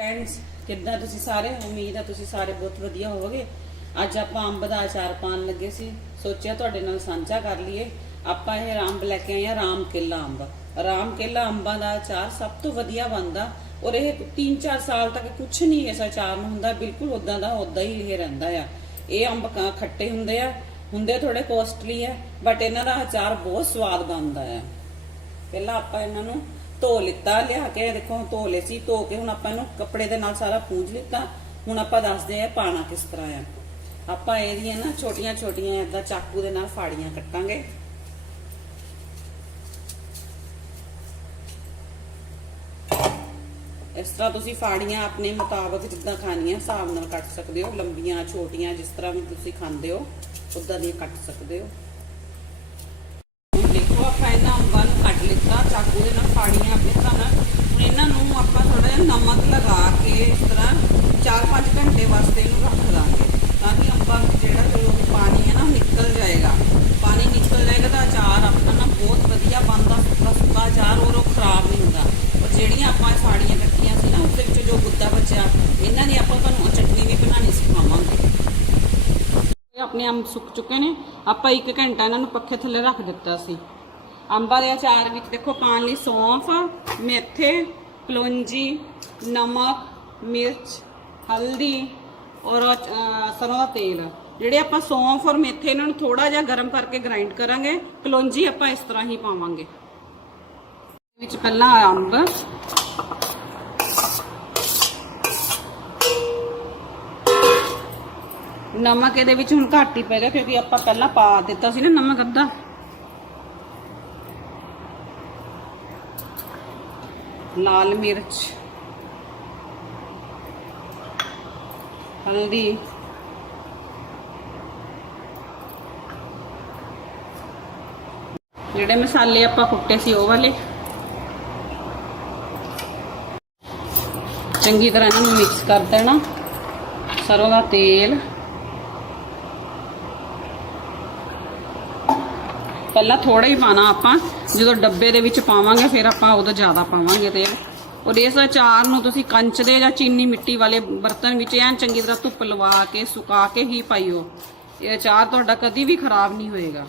Friends ਕਿੱਦਾਂ ਤੁਸੀਂ ਸਾਰੇ? ਉਮੀਦ ਆ ਤੁਸੀਂ ਸਾਰੇ ਬਹੁਤ ਵਧੀਆ ਹੋਵੋਗੇ। ਅੱਜ ਆਪਾਂ ਅੰਬ ਦਾ ਅਚਾਰ ਪਾਣ ਲੱਗੇ ਸੀ। ਸੋਚਿਆ ਤੁਹਾਡੇ ਨਾਲ ਸਾਂਝਾ ਕਰ ਲਈਏ। ਆਪਾਂ ਇਹ ਅੰਬ ਲੈ ਕੇ ਆਏ ਆ ਰਾਮ ਕੇਲਾ ਅੰਬ। ਰਾਮ ਕੇਲਾ ਅੰਬਾਂ ਦਾ ਅਚਾਰ ਸਭ ਤੋਂ ਵਧੀਆ ਬਣਦਾ। ਔਰ ਇਹ 3-4 ਸਾਲ ਤੱਕ ਕੁਝ ਨਹੀਂ ਇਸ ਅਚਾਰ ਨੂੰ ਹੁੰਦਾ। ਬਿਲਕੁਲ ਉਦਾਂ ਦਾ ਉਦਾਂ ਹੀ ਇਹ ਰਹਿੰਦਾ ਆ। ਇਹ ਅੰਬ ਖੱਟੇ ਹੁੰਦੇ ਆ। ਹੁੰਦੇ ਥੋੜੇ ਕੋਸਟਲੀ ਆ ਬਟ ਇਹਨਾਂ ਦਾ ਅਚਾਰ ਬਹੁਤ ਸਵਾਦ ਬਣਦਾ ਆ। ਪਹਿਲਾਂ ਆਪਾਂ ਇਹਨਾਂ ਨੂੰ ਧੋ ਲਿੱਤਾ, ਲਿਆ ਕੇ ਦੇਖੋ ਧੋ ਲਏ ਸੀ, ਧੋ ਕੇ ਹੁਣ ਆਪਾਂ ਇਹਨੂੰ ਕੱਪੜੇ ਦੇ ਨਾਲ ਸਾਰਾ ਪੂੰਝ ਲਿੱਤਾ। ਹੁਣ ਆਪਾਂ ਦੱਸਦੇ ਆ ਪਾਣਾ ਕਿਸ ਤਰ੍ਹਾਂ ਆ। ਆਪਾਂ ਇਹਦੀਆਂ ਨਾ ਛੋਟੀਆਂ ਛੋਟੀਆਂ ਏਦਾਂ ਚਾਕੂ ਦੇ ਨਾਲ ਫਾੜੀਆਂ ਕੱਟਾਂਗੇ। ਇਸ ਤਰ੍ਹਾਂ ਤੁਸੀਂ ਫਾੜੀਆਂ ਆਪਣੇ ਮੁਤਾਬਕ ਜਿੱਦਾਂ ਖਾਣੀਆਂ, ਹਿਸਾਬ ਨਾਲ ਕੱਟ ਸਕਦੇ ਹੋ। ਲੰਬੀਆਂ, ਛੋਟੀਆਂ, ਜਿਸ ਤਰ੍ਹਾਂ ਵੀ ਤੁਸੀਂ ਖਾਂਦੇ ਹੋ, ਉਦਾਂ ਦੀਆਂ ਕੱਟ ਸਕਦੇ ਹੋ। ਦੇਖੋ ਆਪਾਂ ਇਹਨਾਂ ਅੰਬਾਂ ਨੂੰ ਕੱਟ ਲਿੱਤਾ ਚਾਕੂ ਦੇ ਨਾਲ ਫਾੜੀਆਂ ਆਪਣੀ ਤਰ੍ਹਾਂ ਨਾਲ ਹੁਣ ਇਹਨਾਂ ਨੂੰ ਆਪਾਂ ਥੋੜਾ ਜਿਹਾ ਨਮਕ ਲਗਾ ਕੇ ਇਸ ਤਰ੍ਹਾਂ 4-5 ਘੰਟੇ ਵਾਸਤੇ ਇਹਨੂੰ ਰੱਖ ਦਾਂਗੇ ਤਾਂ ਕਿ ਅੰਬਾਂ ਵਿੱਚ ਜਿਹੜਾ ਜੋ ਵੀ ਪਾਣੀ ਹੈ ਨਾ ਉਹ ਨਿਕਲ ਜਾਏਗਾ ਪਾਣੀ ਨਿਕਲ ਜਾਏਗਾ ਤਾਂ ਅਚਾਰ ਆਪਣਾ ਨਾ ਬਹੁਤ ਵਧੀਆ ਬਣਦਾ ਸੁੱਕਾ ਸੁੱਕਾ ਅਚਾਰ ਔਰ ਉਹ ਖਰਾਬ ਨਹੀਂ ਹੁੰਦਾ ਔਰ ਜਿਹੜੀਆਂ ਆਪਾਂ ਇਹ ਫਾੜੀਆਂ ਕੱਟੀਆਂ ਸੀ ਨਾ ਉਸ ਦੇ ਵਿੱਚ ਜੋ ਗੁੱਦਾ ਬਚਿਆ ਇਹਨਾਂ ਦੀ ਆਪਾਂ ਤੁਹਾਨੂੰ ਚਟਨੀ ਵੀ ਬਣਾਉਣੀ ਸਿਖਾਵਾਂਗੇ ਇਹ ਆਪਣੇ ਅੰਬ ਸੁੱਕ ਚੁੱਕੇ ਨੇ। ਆਪਾਂ 1 ਘੰਟਾ ਇਹਨਾਂ ਨੂੰ ਪੱਖੇ ਥੱਲੇ ਰੱਖ ਦਿੱਤਾ ਸੀ। ਅੰਬਾਂ ਦੇ ਅਚਾਰ ਵਿੱਚ ਦੇਖੋ, ਪਾਣ ਲਈ ਸੌਂਫ, ਮੇਥੇ, ਕਲੌਂਜੀ, ਨਮਕ, ਮਿਰਚ, ਹਲਦੀ ਔਰ ਸਰੋਂ ਦਾ ਤੇਲ। ਜਿਹੜੇ ਆਪਾਂ ਸੌਂਫ ਔਰ ਮੇਥੇ ਇਹਨਾਂ ਨੂੰ ਥੋੜਾ ਜਿਹਾ ਗਰਮ ਕਰਕੇ ਗ੍ਰਾਈਂਡ ਕਰਾਂਗੇ, ਕਲੌਂਜੀ ਆਪਾਂ ਇਸ ਤਰ੍ਹਾਂ ਹੀ ਪਾਵਾਂਗੇ। ਵਿੱਚ ਪਹਿਲਾਂ ਅੰਬ ਨਮਕ ਇਹਦੇ ਵਿੱਚ ਹੁਣ ਘੱਟ ਹੀ ਪਏਗਾ ਕਿਉਂਕਿ ਆਪਾਂ ਪਹਿਲਾਂ ਪਾ ਦਿੱਤਾ ਸੀ ਨਾ ਨਮਕ ਅੱਧਾ। ਲਾਲ ਮਿਰਚ, ਹਲਦੀ, ਜਿਹੜੇ ਮਸਾਲੇ ਆਪਾਂ ਕੁੱਟੇ ਸੀ ਉਹ ਵਾਲੇ। ਚੰਗੀ ਤਰ੍ਹਾਂ ਇਹਨਾਂ ਨੂੰ ਮਿਕਸ ਕਰ ਦੇਣਾ। ਸਰੋਂ ਦਾ ਤੇਲ। ਪਹਿਲਾਂ ਥੋੜਾ ਹੀ ਪਾਣਾ ਆਪਾਂ, ਜਦੋਂ ਡੱਬੇ ਦੇ ਵਿੱਚ ਪਾਵਾਂਗੇ, ਫਿਰ ਆਪਾਂ ਉਦੋਂ ਜ਼ਿਆਦਾ ਪਾਵਾਂਗੇ ਤੇਲ ਔਰ ਇਸ ਅਚਾਰ ਨੂੰ ਤੁਸੀਂ ਕੰਚ ਦੇ ਜਾਂ ਚੀਨੀ ਮਿੱਟੀ ਵਾਲੇ ਬਰਤਨ ਵਿੱਚ ਐਨ ਚੰਗੀ ਤਰ੍ਹਾਂ ਧੁੱਪ ਲਵਾ ਕੇ, ਸੁਕਾ ਕੇ ਹੀ ਪਾਈਓ। ਇਹ ਅਚਾਰ ਤੁਹਾਡਾ ਕਦੀ ਵੀ ਖਰਾਬ ਨਹੀਂ ਹੋਏਗਾ।